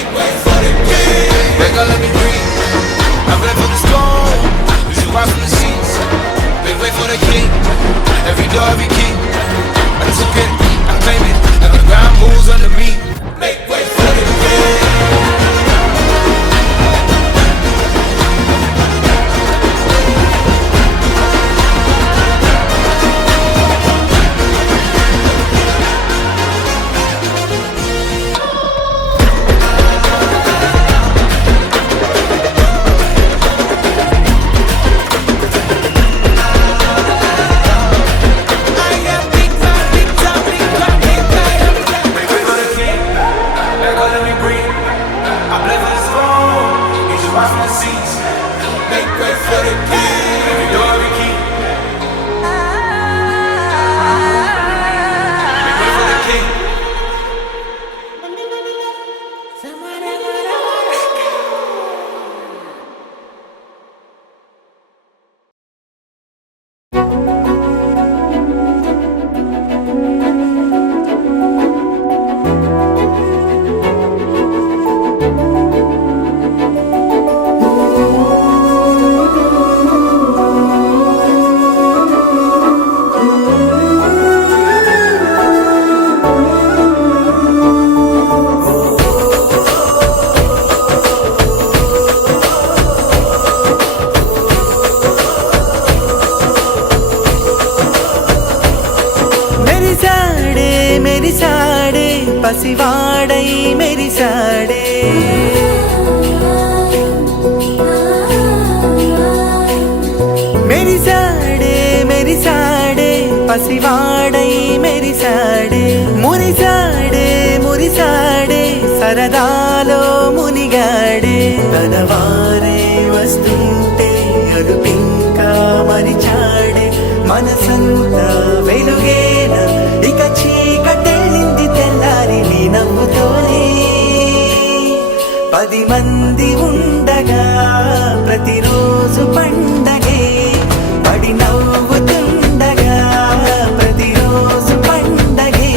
Make way for the king. Better let me breathe. I'm ready for the storm. You should rise from the seats. Make way for the king. Every door, every key. I took it, I claim it. Now the ground moves under me. Make way for the king. పసివాడై మెరిసాడే మెరిసాడే మెరిసాడే పసివాడై మెరిసాడే మురిసాడే మురిసాడే సరదాలో మునిగాడే తనవారే వస్తుంటే అడుపింకా మరిచాడే మనసంతా వెలుగేన ఇక చీకటెళ్ళింది తెల్లారి నీ నవ్వుతోనే 10 మంది ఉండగా ప్రతిరోజు పండగే పడి నవ్వుతుండగా ప్రతిరోజు పండగే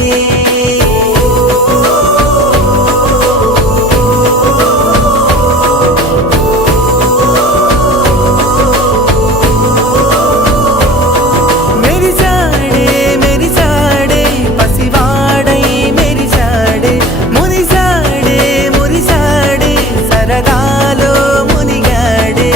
మెరిసాడే మెరిసాడే పసివాడై మెరిసాడే మురిసాడే మురిసాడే సరదాలో మునిగాడే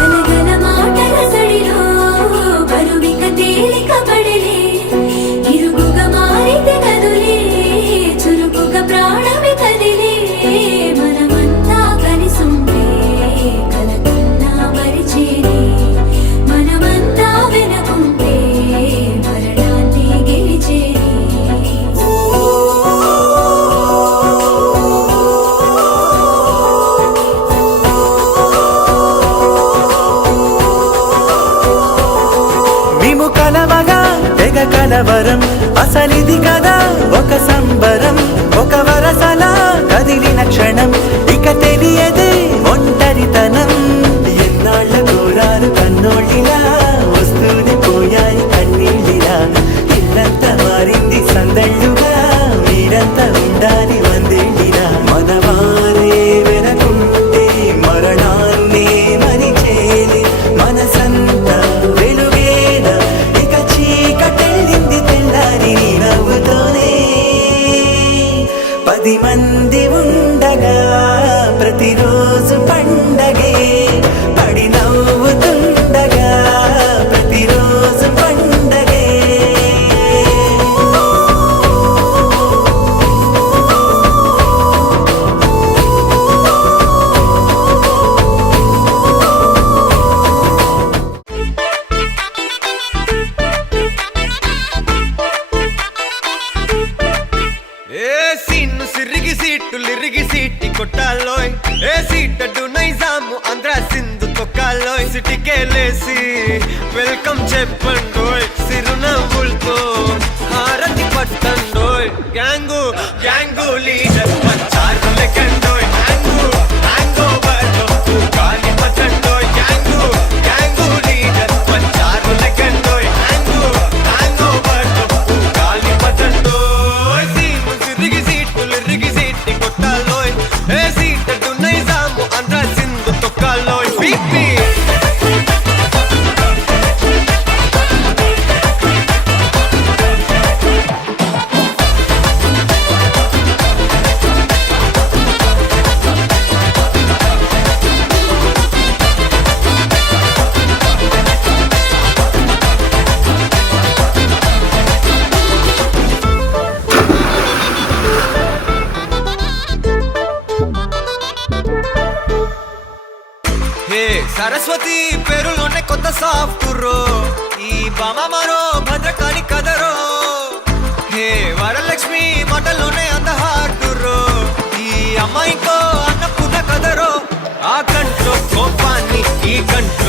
గలగల మాటల సడిలో బరువిక తేలిక పడలే ఇరుగుగా మారితే కదులే చురుకుగా ప్రాణమి కదిలే మనమంతా కలిసుంటే కలకన్నా మరిచేనే మనమంతా వెనకుంటే మరణాన్ని గెలిచేనే మేము కలవగా తెగ కలవరం అసలిది కదా ఒక సంబరం ఒక వరసలా కదిలిన క్షణం ఇక తెలియదే ఒంటరితనం ఎన్నాళ్ళ కోరాలు కన్నోళ్ళిలా వస్తూనే పోయాయి కన్నీళ్ళిలా ఇల్లంతా మారింది సందళ్ళుగా మీరంతా ఉండాలి వందేళ్ళిలా మనవారే వెనకుంటే మరణాన్నే మరిచేది మనసంతా వెలుగేన ఇక చీకటెళ్ళింది తెల్లారి నీ నవ్వుతోనే 10 మంది ఉండగా ప్రతిరోజు పండగే పడి నవ్వుతుండగా ప్రతిరోజు పండగే సిరిగి సీటులిరిగి సీటి కొట్టాలోయ్ ఏ సీటడు నైజాము ఆంధ్ర సింధు తొక్కాలోయ్ సిటీకే లేసి వెల్కమ్ చెప్పండోయ్ చిరునవ్వులతో హారతి పట్టండోయ్ గ్యాంగు గ్యాంగు లీడర్ పంచారు లెక్కండోయ్ హ్యాంగు హ్యాంగ్ ఓవర్లో గాలి పట్టండోయ్ గ్యాంగు గ్యాంగు లీడర్ పంచారు లెక్కండోయ్ హ్యాంగు హ్యాంగ్ ఓవర్లో గాలి పట్టండోయ్ సీము సిరిగి సీటి కొట్టాలోయ్ ఏ సీటడు నైజాము ఆంధ్ర సింధు తొక్కాలోయ్ బీపీ హే సరస్వతి పేరులోనే కొత్త సాఫ్ట్ రో ఈ బామ మరో భద్రకాళి కదరో హే వరలక్ష్మి మాటలోనే అంద హార్ట్ రో ఈ అమ్మాయికో అన్నపూర్ణ కదరో ఆ కంట్లో కోపాన్ని ఈ కంట